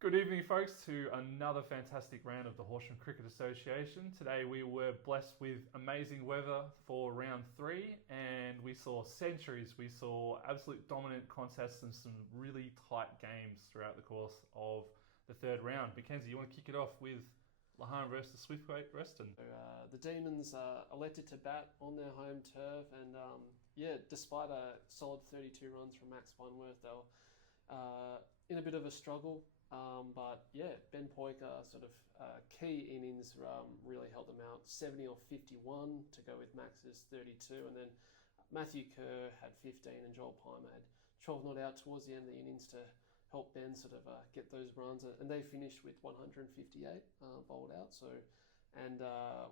Good evening, folks, to another fantastic round of the Horsham Cricket Association. Today we were blessed with amazing weather for round three, and we saw centuries, we saw absolute dominant contests and some really tight games throughout the course of the third round. Mackenzie, you want to kick it off with Lahan versus Swithwaite Reston? The Demons elected to bat on their home turf, and despite a solid 32 runs from Max Bunworth, they were in a bit of a struggle. Ben Poyker key innings really held them out. 70 or 51 to go with Max's 32, and then Matthew Kerr had 15 and Joel Palmer had 12 not out towards the end of the innings to help Ben get those runs, and they finished with 158 bowled out.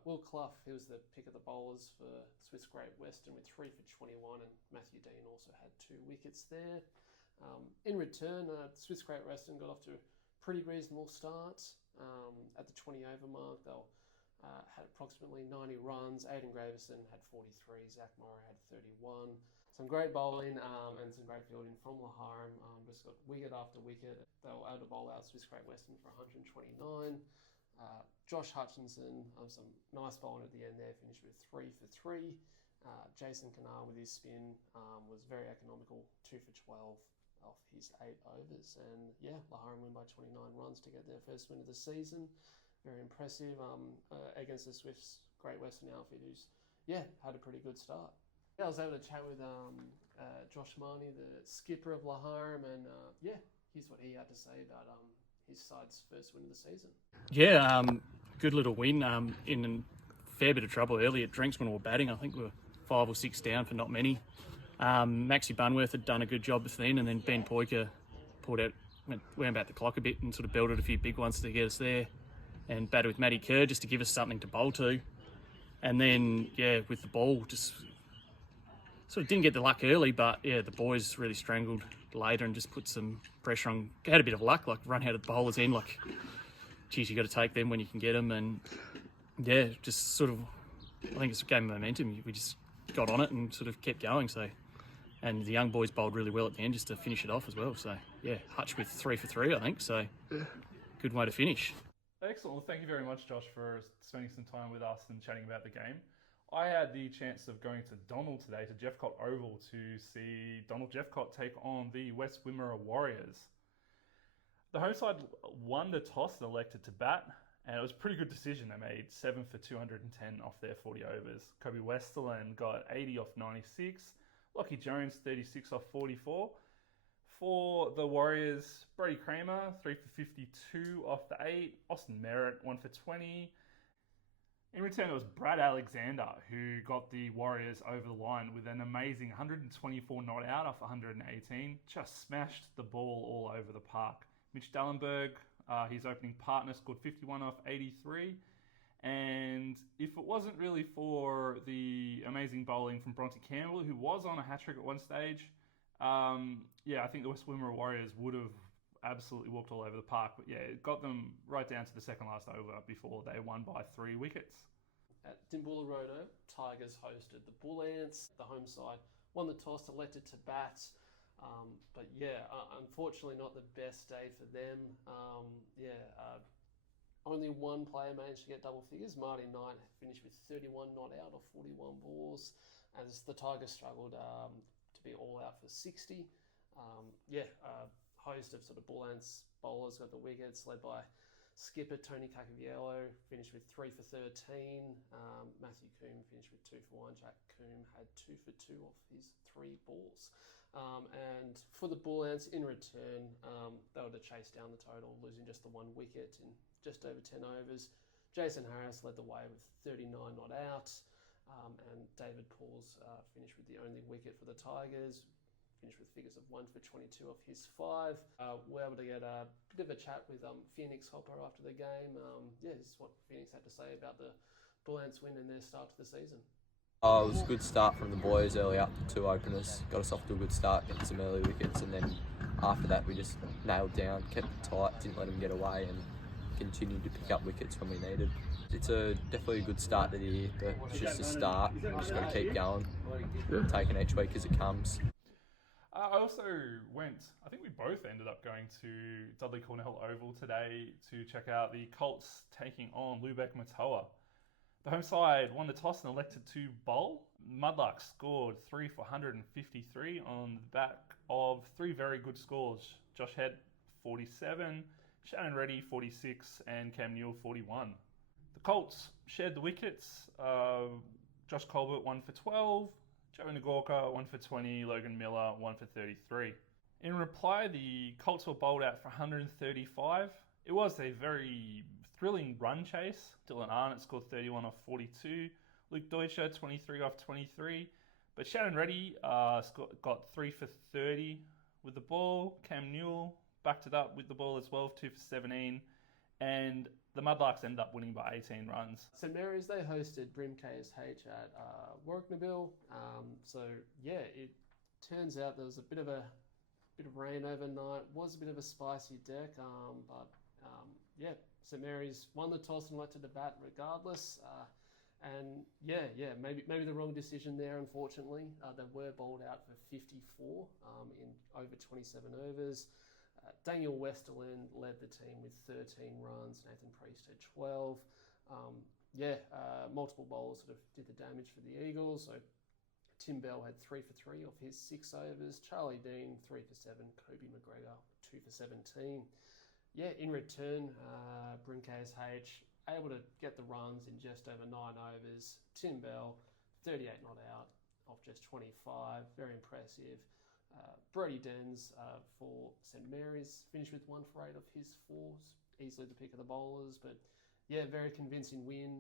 Will Clough, he was the pick of the bowlers for Swiss Great Western with 3 for 21, and Matthew Dean also had 2 wickets there. In return, Swiss Great Western got off to a pretty reasonable start. At the 20 over mark, they had approximately 90 runs. Aidan Gravison had 43, Zach Morrow had 31. Some great bowling and some great fielding from Laharam. Just got wicket after wicket. They were able to bowl out Swiss Great Western for 129. Josh Hutchinson, some nice bowling at the end there, finished with 3 for 3. Jason Canal with his spin was very economical, 2 for 12 off his 8 overs. And Laharam win by 29 runs to get their first win of the season. Very impressive against the Swifts Great Western outfit, who's had a pretty good start. I was able to chat with Josh Marnie, the skipper of Laharam, and here's what he had to say about his side's first win of the season. Good little win. In a fair bit of trouble early at drinks when we were batting. I think we were 5 or 6 down for not many. Maxie Bunworth had done a good job then, and then Ben Poyker went about the clock a bit and sort of belted a few big ones to get us there, and batted with Matty Kerr just to give us something to bowl to. And then, with the ball, just sort of didn't get the luck early, but the boys really strangled later and just put some pressure on. Had a bit of luck, like run out of the bowler's end, like, geez, you got to take them when you can get them. And just sort of, I think it's a game of momentum. We just got on it and sort of kept going. And the young boys bowled really well at the end just to finish it off as well. So, Hutch with 3 for 3, I think. So, good way to finish. Excellent. Well, thank you very much, Josh, for spending some time with us and chatting about the game. I had the chance of going to Donald today, to Jeffcott Oval, to see Donald Jeffcott take on the West Wimmera Warriors. The home side won the toss and elected to bat, and it was a pretty good decision. They made 7 for 210 off their 40 overs. Kobe Westerland got 80 off 96. Lockie Jones, 36 off 44. For the Warriors, Brody Kramer, 3 for 52 off the 8. Austin Merritt, 1 for 20. In return, it was Brad Alexander who got the Warriors over the line with an amazing 124 not out off 118. Just smashed the ball all over the park. Mitch Dallenberg, his opening partner, scored 51 off 83. And if it wasn't really for the amazing bowling from Bronte Campbell, who was on a hat-trick at one stage, I think the West Wimmera Warriors would have absolutely walked all over the park. But it got them right down to the second last over before they won by 3 wickets. At Dimboola Road, Tigers hosted the Bull Ants. The home side won the toss, elected to bat. Unfortunately not the best day for them. Only one player managed to get double figures. Marty Knight finished with 31 not out of 41 balls, as the Tigers struggled to be all out for 60. Host of sort of Bull Ants bowlers got the wickets, led by skipper Tony Cacaviello, finished with 3 for 13. Matthew Coombe finished with 2 for 1. Jack Coombe had 2 for 2 off his 3 balls. And for the Bull Ants, in return, they were to chase down the total, losing just the 1 wicket in just over 10 overs. Jason Harris led the way with 39 not out, and David Pauls finished with the only wicket for the Tigers, finished with figures of 1 for 22 off his 5. We're able to get a bit of a chat with Phoenix Hopper after the game. This is what Phoenix had to say about the Bull Ants win and their start to the season. It was a good start from the boys early up, the 2 openers. Got us off to a good start, getting some early wickets, and then after that we just nailed down, kept it tight, didn't let them get away, and continued to pick up wickets when we needed. It's definitely a good start to the year, but it's just a start. We've just got to keep going, taking each week as it comes. I also went, I think we both ended up going to Dudley Cornell Oval today to check out the Colts taking on Lubeck Matoa. The home side won the toss and elected to bowl. Mudlarks scored 3 for 153 on the back of 3 very good scores. Josh Head, 47, Shannon Reddy, 46, and Cam Newell, 41. The Colts shared the wickets. Josh Colbert, 1 for 12. Joe Nagorka, 1 for 20. Logan Miller, 1 for 33. In reply, the Colts were bowled out for 135. It was a very thrilling run chase. Dylan Arnott scored 31 off 42. Luke Deutscher, 23 off 23. But Shannon Reddy got 3 for 30 with the ball. Cam Newell backed it up with the ball as well, 2 for 17. And the Mudlarks ended up winning by 18 runs. St Mary's, they hosted Brim KSH at Warwicknabil. So yeah, it turns out there was a bit of rain overnight. Was a bit of a spicy deck, but yeah, St Mary's won the toss and elected to bat regardless. And maybe the wrong decision there. Unfortunately, they were bowled out for 54 in over 27 overs. Daniel Westerland led the team with 13 runs. Nathan Priest had 12. Multiple bowlers sort of did the damage for the Eagles. So Tim Bell had 3 for 3 off his 6 overs. Charlie Dean 3 for 7. Kobe McGregor 2 for 17. Yeah, in return, Brim KSH able to get the runs in just over 9 overs. Tim Bell 38 not out off just 25. Very impressive. Brody Dens for St Mary's finished with 1 for 8 of his 4s. Easily the pick of the bowlers, but yeah, very convincing win.